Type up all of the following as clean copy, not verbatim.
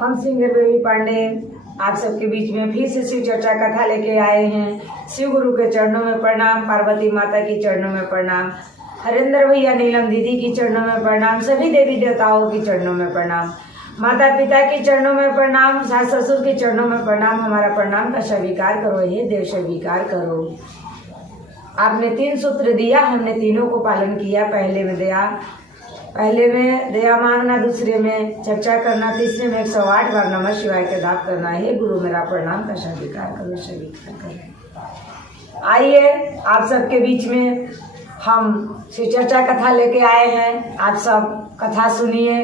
हम singer baby Pandey आप सबके बीच में फिर से शिव चर्चा कथा लेके आए हैं। शिव गुरु के चरणों में प्रणाम, पार्वती माता की चरणों में प्रणाम, हरेंद्र भैया नीलम दीदी की चरणों में प्रणाम, सभी देवी देवताओं की चरणों में प्रणाम, माता पिता की चरणों में प्रणाम, सास ससुर के चरणों में प्रणाम। हमारा प्रणाम का स्वीकार करो, हे देव स्वीकार करो। आपने 3 सूत्र दिया, हमने तीनों को पालन किया। पहले में दया मांगना, दूसरे में चर्चा करना, तीसरे में 108 बार नमः शिवाय के जाप करना। हे गुरु मेरा प्रणाम का स्वीकार करो, स्वीकार करो। आइए आप सबके बीच में हम शिव चर्चा कथा लेके आए हैं। आप सब कथा सुनिए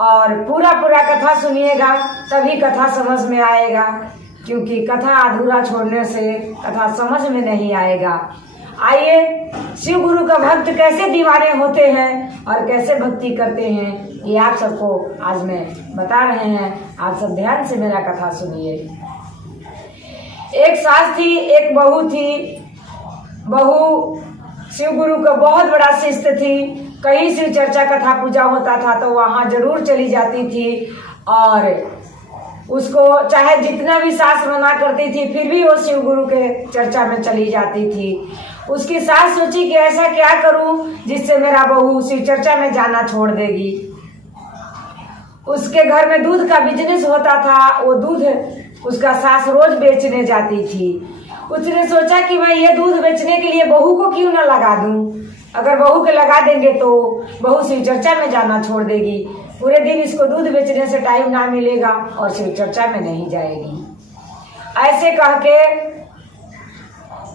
और पूरा कथा सुनिएगा, तभी कथा समझ में आएगा, क्योंकि कथा अधूरा छोड़ने से कथा समझ में नहीं आएगा। आइए, शिव गुरु का भक्त कैसे दीवाने होते हैं और कैसे भक्ति करते हैं, ये आप सबको आज मैं बता रहे हैं। आप सब ध्यान से मेरा कथा सुनिए। एक सास थी, एक बहू थी। बहू शिव गुरु का बहुत बड़ा शिष्य थी। कहीं शिव चर्चा कथा पूजा होता था तो वहां जरूर चली जाती थी, और उसको चाहे जितना भी सास मना करती थी फिर भी वो शिव गुरु के चर्चा में चली जाती थी। उसकी सास सोची कि ऐसा क्या करूं जिससे मेरा बहू शिव चर्चा में जाना छोड़ देगी। उसके घर में दूध का बिजनेस होता था, वो दूध उसका सास रोज बेचने जाती थी। उसने सोचा कि मैं ये दूध बेचने के लिए बहू को क्यों ना लगा दूं। अगर बहू के लगा देंगे तो बहू शिव चर्चा में जाना छोड़ देगी, पूरे दिन इसको दूध बेचने से टाइम ना मिलेगा और शिव चर्चा में नहीं जाएगी। ऐसे कह के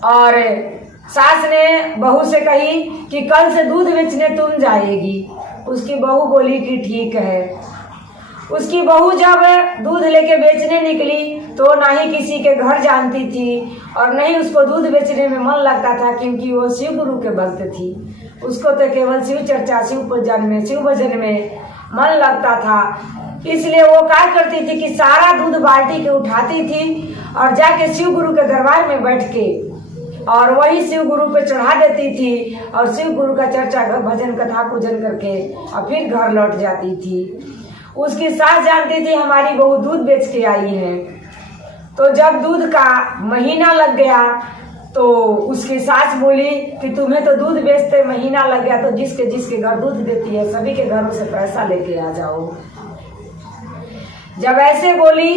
और सास ने बहू से कही कि कल से दूध बेचने तुम जाएगी। उसकी बहू बोली कि ठीक है। उसकी बहू जब दूध लेके बेचने निकली तो ना ही किसी के घर जानती थी और नहीं उसको दूध बेचने में मन लगता था, क्योंकि वो शिव गुरु के भक्त थी। उसको तो केवल शिव चर्चा, शिव भजन में मन लगता था। इसलिए वो क्या करती थी कि सारा दूध बाल्टी के उठाती थी और जाके शिव गुरु के दरबार में बैठ के और वही शिव गुरु पे चढ़ा देती थी और शिव गुरु का चर्चा भजन कथा पूजन करके और फिर घर लौट जाती थी। उसकी सास जानती थी हमारी बहू दूध बेच के आई है। तो जब दूध का महीना लग गया तो उसकी सास बोली कि तुम्हें तो दूध बेचते महीना लग गया, तो जिसके जिसके घर दूध देती है सभी के घरों से पैसा लेके आ जाओ। जब ऐसे बोली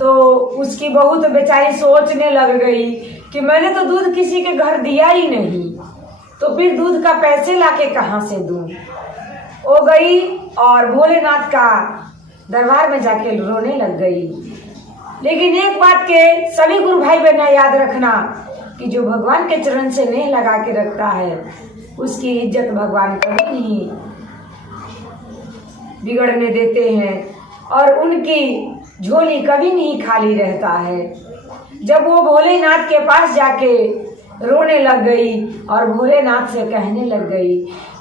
तो उसकी बहू तो बेचारी सोचने लग गई कि मैंने तो दूध किसी के घर दिया ही नहीं, तो फिर दूध का पैसे लाके कहाँ से दूं। वो गई और भोलेनाथ का दरबार में जाके रोने लग गई। लेकिन एक बात के सभी गुरु भाई बहन याद रखना कि जो भगवान के चरण से नेह लगा के रखता है उसकी इज्जत भगवान कभी नहीं बिगड़ने देते हैं और उनकी झोली कभी नहीं खाली रहता है। जब वो भोलेनाथ के पास जाके रोने लग गई और भोलेनाथ से कहने लग गई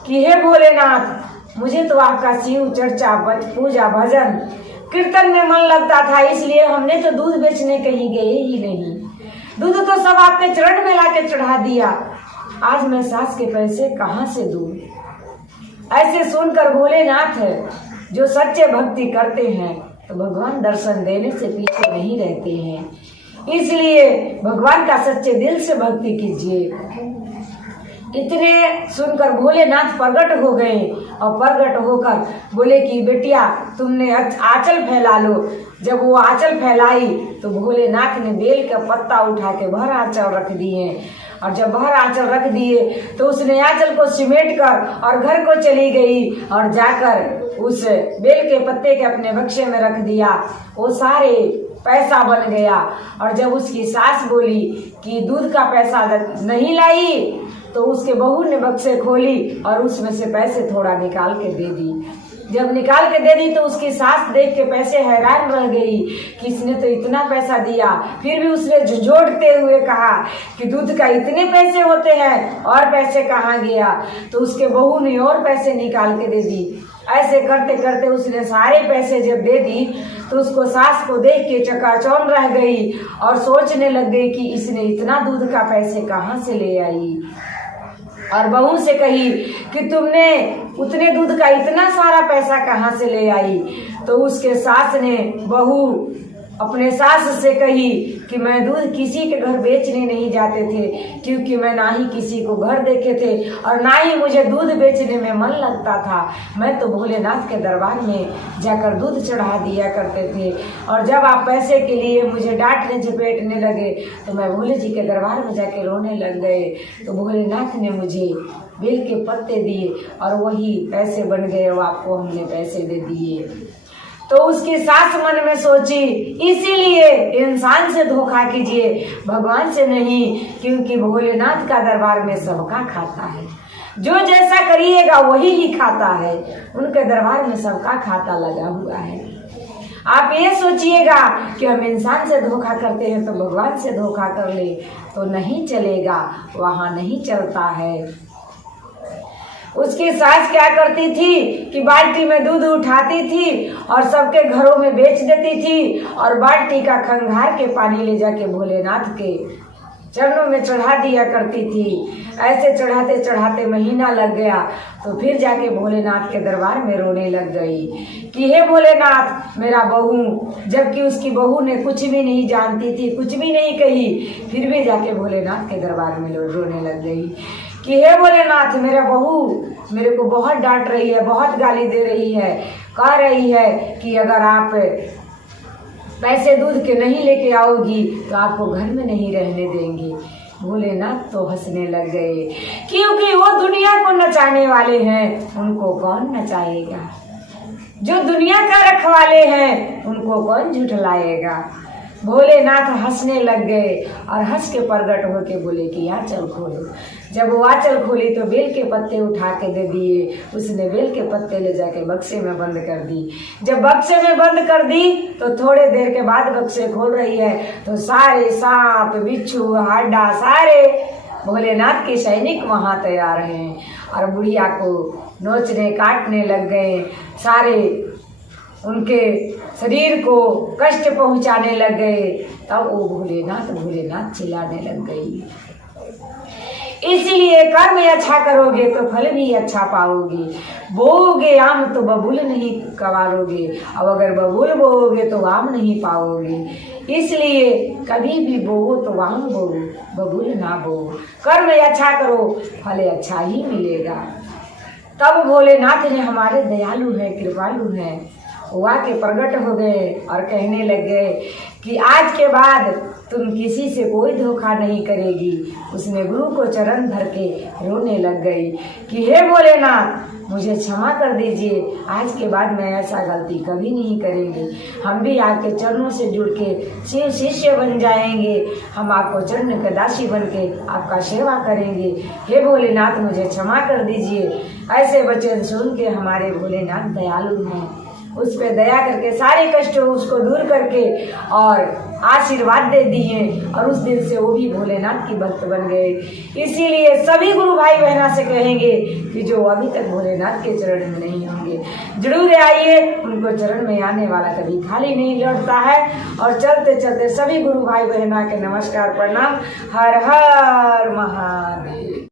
कि हे भोलेनाथ, मुझे तो आपका शिव चर्चा पूजा भजन कीर्तन में मन लगता था, इसलिए हमने तो दूध बेचने कहीं गए ही नहीं। दूध तो सब आपके चरण में लाके चढ़ा दिया, आज मैं सास के पैसे कहाँ से दूं। ऐसे सुनकर भोलेनाथ जो सच्चे भक्ति करते हैं तो भगवान दर्शन देने से पीछे नहीं रहते हैं, इसलिए भगवान का सच्चे दिल से भक्ति कीजिए। इतने सुनकर भोलेनाथ प्रकट हो गए और प्रकट होकर बोले कि बेटिया तुमने आंचल फैला लो। जब वो आंचल फैलाई तो भोलेनाथ ने बेल का पत्ता उठा के भर आंचल रख दिए, और जब भर आंचल रख दिए तो उसने आंचल को सिमेट कर और घर को चली गई और जाकर उस बेल के पत्ते के अपने बक्से में रख दिया। वो सारे पैसा बन गया। और जब उसकी सास बोली कि दूध का पैसा नहीं लाई तो उसके बहू ने बक्से खोली और उसमें से पैसे थोड़ा निकाल के दे दी। जब निकाल के दे दी तो उसकी सास देख के पैसे हैरान रह गई कि इसने तो इतना पैसा दिया। फिर भी उसने झुझोड़ते हुए कहा कि दूध का इतने पैसे होते हैं और पैसे कहाँ गया। तो उसके बहू ने और पैसे निकाल के दे दी। ऐसे करते करते उसने सारे पैसे जब दे दी तो उसको सास को देख के चकाचौंध रह गई और सोचने लग गई कि इसने इतना दूध का पैसे कहाँ से ले आई। और बहू से कही कि तुमने उतने दूध का इतना सारा पैसा कहाँ से ले आई। तो उसके सास ने बहू अपने सास से कही कि मैं दूध किसी के घर बेचने नहीं जाते थे, क्योंकि मैं ना ही किसी को घर देखे थे और ना ही मुझे दूध बेचने में मन लगता था। मैं तो भोलेनाथ के दरबार में जाकर दूध चढ़ा दिया करते थे, और जब आप पैसे के लिए मुझे डांटने झपेटने लगे तो मैं भोले जी के दरबार में जाके रोने लग गए। तो भोलेनाथ ने मुझे बेल के पत्ते दिए और वही पैसे बन गए, वो आपको हमने पैसे दे दिए। तो उसकी सास मन में सोची, इसीलिए इंसान से धोखा कीजिए, भगवान से नहीं, क्योंकि भोलेनाथ का दरबार में सबका खाता है। जो जैसा करिएगा वही ही खाता है, उनके दरबार में सबका खाता लगा हुआ है। आप ये सोचिएगा कि हम इंसान से धोखा करते हैं तो भगवान से धोखा कर ले, तो नहीं चलेगा, वहाँ नहीं चलता है। उसकी सास क्या करती थी कि बाल्टी में दूध उठाती थी और सबके घरों में बेच देती थी, और बाल्टी का खंगार के पानी ले जाके भोलेनाथ के चरणों में चढ़ा दिया करती थी। ऐसे चढ़ाते चढ़ाते महीना लग गया, तो फिर जाके भोलेनाथ के दरबार में रोने लग गई कि हे भोलेनाथ, मेरा बहू, जबकि उसकी बहू ने कुछ भी नहीं जानती थी, कुछ भी नहीं कही, फिर भी जाके भोलेनाथ के दरबार में रोने लग गई कि हे भोलेनाथ, मेरा बहू मेरे को बहुत डांट रही है, बहुत गाली दे रही है, कह रही है कि अगर आप पैसे दूध के नहीं लेके आओगी तो आपको घर में नहीं रहने देंगे। भोलेनाथ तो हंसने लग गए, क्योंकि वो दुनिया को नचाने वाले हैं, उनको कौन नचाएगा। जो दुनिया का रखवाले हैं उनको कौन झुठलाएगा। भोलेनाथ हंसने लग गए और हंस के प्रगट होके बोले कि आंचल खोलो। जब वो आंचल खोली तो बेल के पत्ते उठा के दे दिए। उसने बेल के पत्ते ले जाके बक्से में बंद कर दी। जब बक्से में बंद कर दी तो थोड़े देर के बाद बक्से खोल रही है तो सारे सांप, बिच्छू, हड्डा, सारे भोलेनाथ के सैनिक वहाँ तैयार हैं और बुढ़िया को नोचने काटने लग गए। सारे उनके शरीर को कष्ट पहुंचाने लग गए। तब वो भोलेनाथ चिल्लाने लग गई। इसलिए कर्म अच्छा करोगे तो फल भी अच्छा पाओगे। बोओगे आम तो बबूल नहीं कवारोगे, अब अगर बबूल बोओगे तो आम नहीं पाओगे। इसलिए कभी भी बोओ तो आम बोओ, बबूल ना बोओ। कर्म अच्छा करो, फल अच्छा ही मिलेगा। तब भोलेनाथ ने हमारे दयालु हैं, कृपालु हैं, वो आके प्रकट हो गए और कहने लग गए कि आज के बाद तुम किसी से कोई धोखा नहीं करेगी। उसने गुरु को चरण धर के रोने लग गई कि हे भोलेनाथ, मुझे क्षमा कर दीजिए, आज के बाद मैं ऐसा गलती कभी नहीं करेंगे। हम भी आपके चरणों से जुड़ के शिव शिष्य बन जाएंगे। हम आपको चरण के दासी बन के आपका सेवा करेंगे। हे भोलेनाथ, मुझे क्षमा कर दीजिए। ऐसे वचन सुन के हमारे भोलेनाथ दयालु हैं, उस पर दया करके सारे कष्ट उसको दूर करके और आशीर्वाद दे दिए और उस दिन से वो भी भोलेनाथ की भक्त बन गए। इसीलिए सभी गुरु भाई बहना से कहेंगे कि जो अभी तक भोलेनाथ के चरण में नहीं होंगे जरूर आइए, उनको चरण में आने वाला कभी खाली नहीं लौटता है। और चलते चलते सभी गुरु भाई बहना के नमस्कार प्रणाम। हर हर महादेव।